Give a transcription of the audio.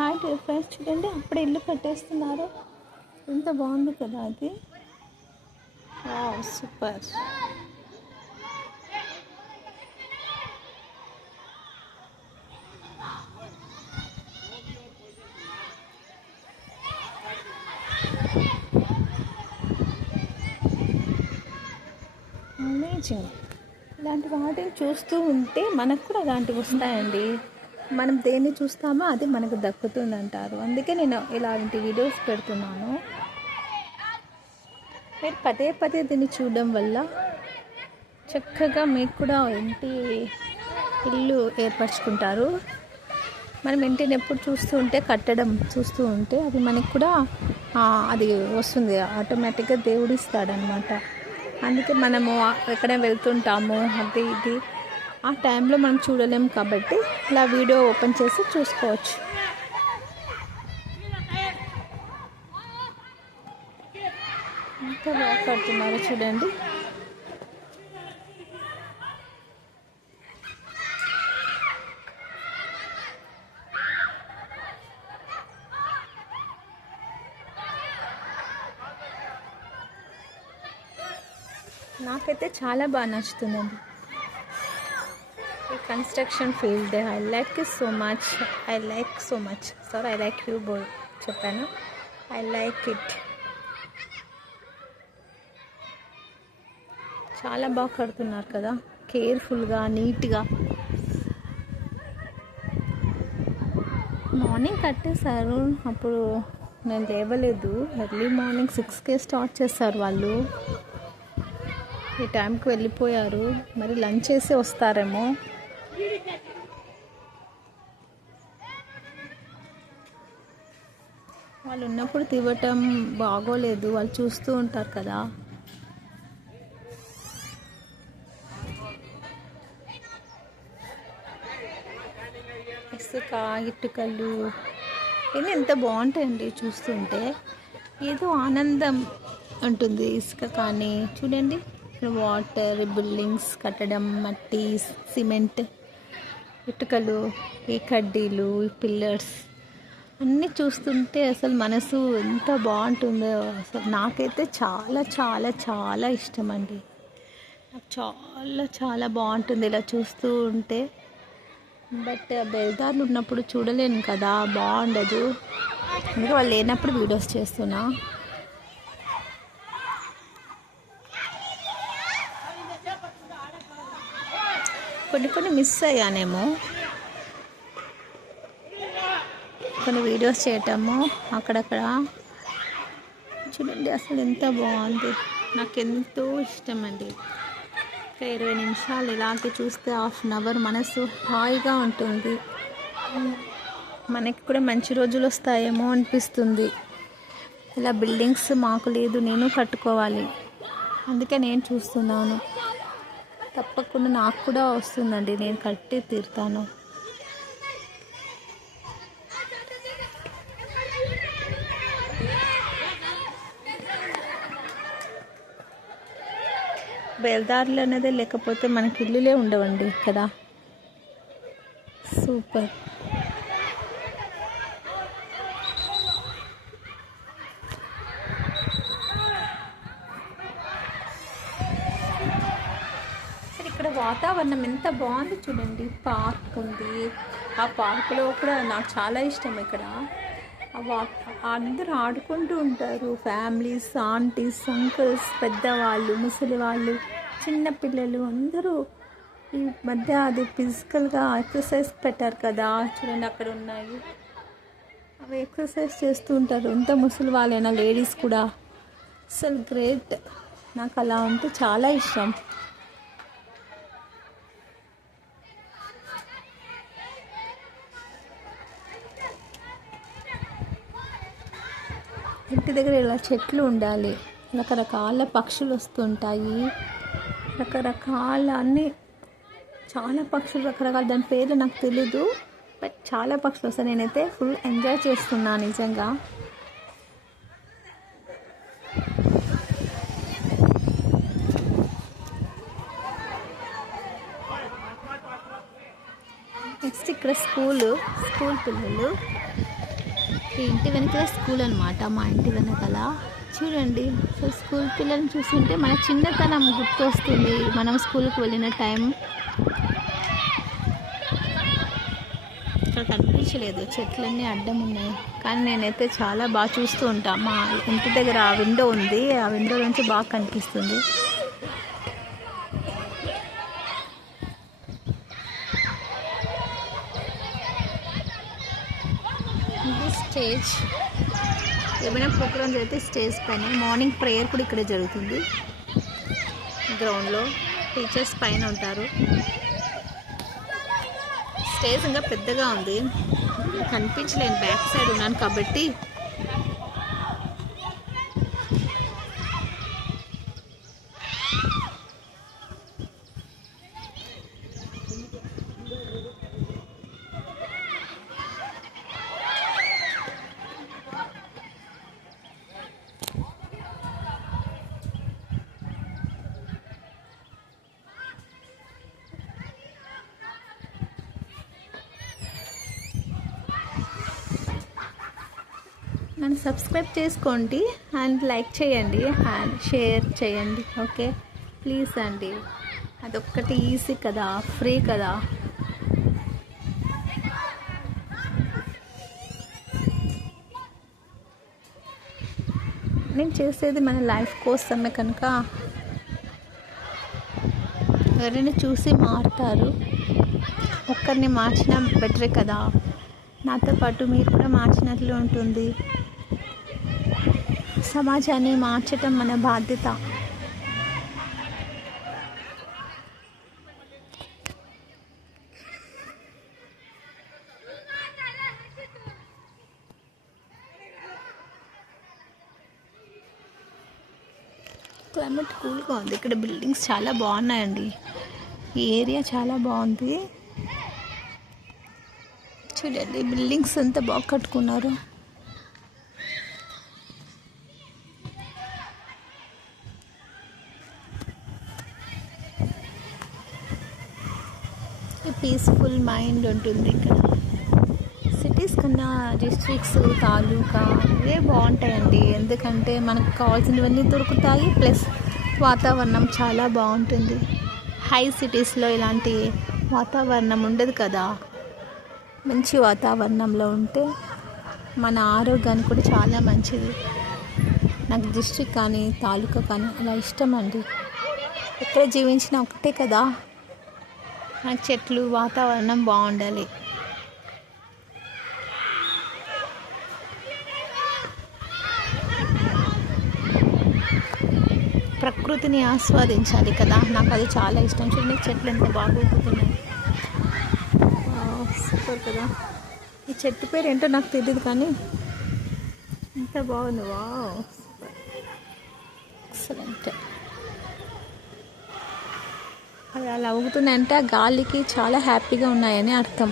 Hi dear friends, చూడండి అప్పుడే ఇల్లు కట్టేస్తున్నారు. ఎంత బాగుంది కదా అది. సూపర్. అమేజింగ్. ఇలాంటి వాటిని చూస్తూ ఉంటే మనకు కూడా అలాంటివి వస్తాయండి. మనం దేన్ని చూస్తామో అది మనకు దక్కుతుంది అంటారు. అందుకే నేను ఇలాంటి వీడియోస్ పెడుతున్నాను. మీరు పదే పదే దీన్ని చూడడం వల్ల చక్కగా మీకు కూడా ఇల్లు ఏర్పరచుకుంటారు. మనం ఇంటిని ఎప్పుడు చూస్తూ ఉంటే, కట్టడం చూస్తూ ఉంటే అది మనకు కూడా అది వస్తుంది, ఆటోమేటిక్గా దేవుడు ఇస్తాడనమాట. అందుకే మనము ఎక్కడ వెళ్తుంటాము అది ఇది ఆ టైంలో మనం చూడలేము కాబట్టి ఇలా వీడియో ఓపెన్ చేసి చూసుకోవచ్చు. ఎంత బాగా కడుతున్నారో చూడండి. నాకైతే చాలా బాగా నచ్చుతుందండి ఈ construction field. I like so much. Sorry, I like you బోల్ చెప్పాను. I like it. చాలా బాగా కడుతున్నారు కదా, కేర్ఫుల్గా, నీట్గా. మార్నింగ్ కట్టేశారు, అప్పుడు నేను లేవలేదు. ఎర్లీ మార్నింగ్ 6కే స్టార్ట్ చేస్తారు వాళ్ళు. ఈ టైంకి వెళ్ళిపోయారు, మరి లంచ్ చేసి వస్తారేమో. వాళ్ళు ఉన్నప్పుడు తివ్వటం బాగోలేదు, వాళ్ళు చూస్తూ ఉంటారు కదా. ఇసుక, ఇటుకలు ఇవి ఎంత బాగుంటాయండి చూస్తుంటే. ఏదో ఆనందం ఉంటుంది. ఇసుక కానీ చూడండి, వాటర్, బిల్డింగ్స్ కట్టడం, మట్టి, సిమెంట్, ఇటుకలు, ఈ కడ్డీలు, ఈ పిల్లర్స్ అన్నీ చూస్తుంటే అసలు మనసు ఎంత బాగుంటుందో. అసలు నాకైతే చాలా చాలా చాలా ఇష్టం అండి. నాకు చాలా చాలా బాగుంటుంది ఇలా చూస్తూ ఉంటే. బట్ బెల్దార్లు ఉన్నప్పుడు చూడలేను కదా, బాగుండదు. అందుకే వాళ్ళు లేనప్పుడు వీడియోస్ చేస్తున్నా. కొన్ని మిస్ అయ్యానేమో, కొన్ని వీడియోస్ చేయటము అక్కడక్కడ. చూడండి అసలు ఎంత బాగుంది. నాకు ఎంతో ఇష్టం అండి. 20 నిమిషాలు ఇలాంటి చూస్తే, హాఫ్ అన్ అవర్ మనసు హాయిగా ఉంటుంది. మనకి కూడా మంచి రోజులు వస్తాయేమో అనిపిస్తుంది. ఇలా బిల్డింగ్స్ మాకు లేదు, నేను కట్టుకోవాలి. అందుకే నేను చూస్తున్నాను. తప్పకుండా నాకు కూడా వస్తుందండి, నేను కట్టి తీరుతాను. బేల్దారులు అనేది లేకపోతే మనకి ఇల్లులే ఉండవండి కదా. సూపర్. ఇక్కడ వాతావరణం ఎంత బాగుంది చూడండి. పార్క్ ఉంది, ఆ పార్కులో కూడా నాకు చాలా ఇష్టం. ఇక్కడ అందరూ ఆడుకుంటూ ఉంటారు, ఫ్యామిలీస్, ఆంటీస్, అంకుల్స్, పెద్దవాళ్ళు, ముసలి వాళ్ళు, చిన్నపిల్లలు అందరూ. ఈ మధ్య అది ఫిజికల్గా ఎక్సర్సైజ్ పెట్టారు కదా, చూడండి అక్కడ ఉన్నాయి. అవి ఎక్సర్సైజ్ చేస్తూ ఉంటారు, ఎంత ముసలి వాళ్ళైనా, లేడీస్ కూడా. అసలు గ్రేట్. నాకు అలా ఉంటే చాలా ఇష్టం. ఇంటి దగ్గర ఇలా చెట్లు ఉండాలి, రకరకాల పక్షులు వస్తుంటాయి, రకరకాల అన్నీ, చాలా పక్షులు, రకరకాల, దాని పేర్లు నాకు తెలీదు, బట్ చాలా పక్షులు వస్తాయి. నేనైతే ఫుల్ ఎంజాయ్ చేస్తున్నాను నిజంగా. నెక్స్ట్ ఇక్కడ స్కూల్ పిల్లలు ఇంటి వెనకాల స్కూల్ అనమాట, మా ఇంటి వెనకాల. చూడండి, సో స్కూల్ పిల్లల్ని చూస్తుంటే మన చిన్నతనం గుర్తొస్తుంది, మనం స్కూల్కి వెళ్ళిన టైం. ఇక్కడ కనిపించలేదు, చెట్లన్నీ అడ్డం ఉన్నాయి, కానీ నేనైతే చాలా బాగా చూస్తూ ఉంటాను. మా ఇంటి దగ్గర ఆ విండో ఉంది, ఆ విండో నుంచి బాగా కనిపిస్తుంది. ఇది స్టేజ్, ఏమైనా ప్రోగ్రామ్ జరిగితే స్టేజ్ పైన. మార్నింగ్ ప్రేయర్ కూడా ఇక్కడే జరుగుతుంది. గ్రౌండ్లో టీచర్స్ పైన ఉంటారు. స్టేజ్ ఇంకా పెద్దగా ఉంది, కనిపించలేను, బ్యాక్ సైడ్ ఉన్నాను కాబట్టి. నన్ను సబ్స్క్రైబ్ చేసుకోండి అండ్ లైక్ చేయండి అండ్ షేర్ చేయండి, ఓకే ప్లీజ్ అండి. అదొక్కటి ఈజీ కదా, ఫ్రీ కదా. నేను చేసేది మన లైఫ్ కోసమే కనుక ఎవరైనా చూసి మారుతారు. ఒక్కరిని మార్చినా బెటరే కదా, నాతో పాటు మీరు కూడా మార్చినట్లు ఉంటుంది. సమాజాన్ని మార్చటం మన బాధ్యత. క్లైమేట్ కూల్గా ఉంది, ఇక్కడ బిల్డింగ్స్ చాలా బాగున్నాయండి, ఈ ఏరియా చాలా బాగుంది. చూడండి, బిల్డింగ్స్ ఎంత బాగా కట్టుకున్నారు. పీస్ఫుల్ మైండ్ ఉంటుంది ఇక్కడ. సిటీస్ కన్నా డిస్ట్రిక్ట్స్, తాలూకా ఇవే బాగుంటాయండి, ఎందుకంటే మనకు కావాల్సినవన్నీ దొరుకుతాయి, ప్లస్ వాతావరణం చాలా బాగుంటుంది. హై సిటీస్లో ఇలాంటి వాతావరణం ఉండదు కదా. మంచి వాతావరణంలో ఉంటే మన ఆరోగ్యానికి కూడా చాలా మంచిది. నాకు డిస్ట్రిక్ట్ కానీ తాలూకా కానీ అలా ఇష్టం అండి. ఎక్కడ జీవించినా ఒకటే కదా, నాకు చెట్లు, వాతావరణం బాగుండాలి. ప్రకృతిని ఆస్వాదించాలి కదా, నాకు అది చాలా ఇష్టం. చూడండి, చెట్లు ఎంత బాగా ఊపుతున్నాయి, సూపర్ కదా. ఈ చెట్టు పేరు ఏంటో నాకు తెలియదు కానీ ఎంత బాగుంది, వావ్ సూపర్, ఎక్సలెంట్. అవి అలా ఊగుతున్నాయంటే ఆ గాలికి చాలా హ్యాపీగా ఉన్నాయని అర్థం.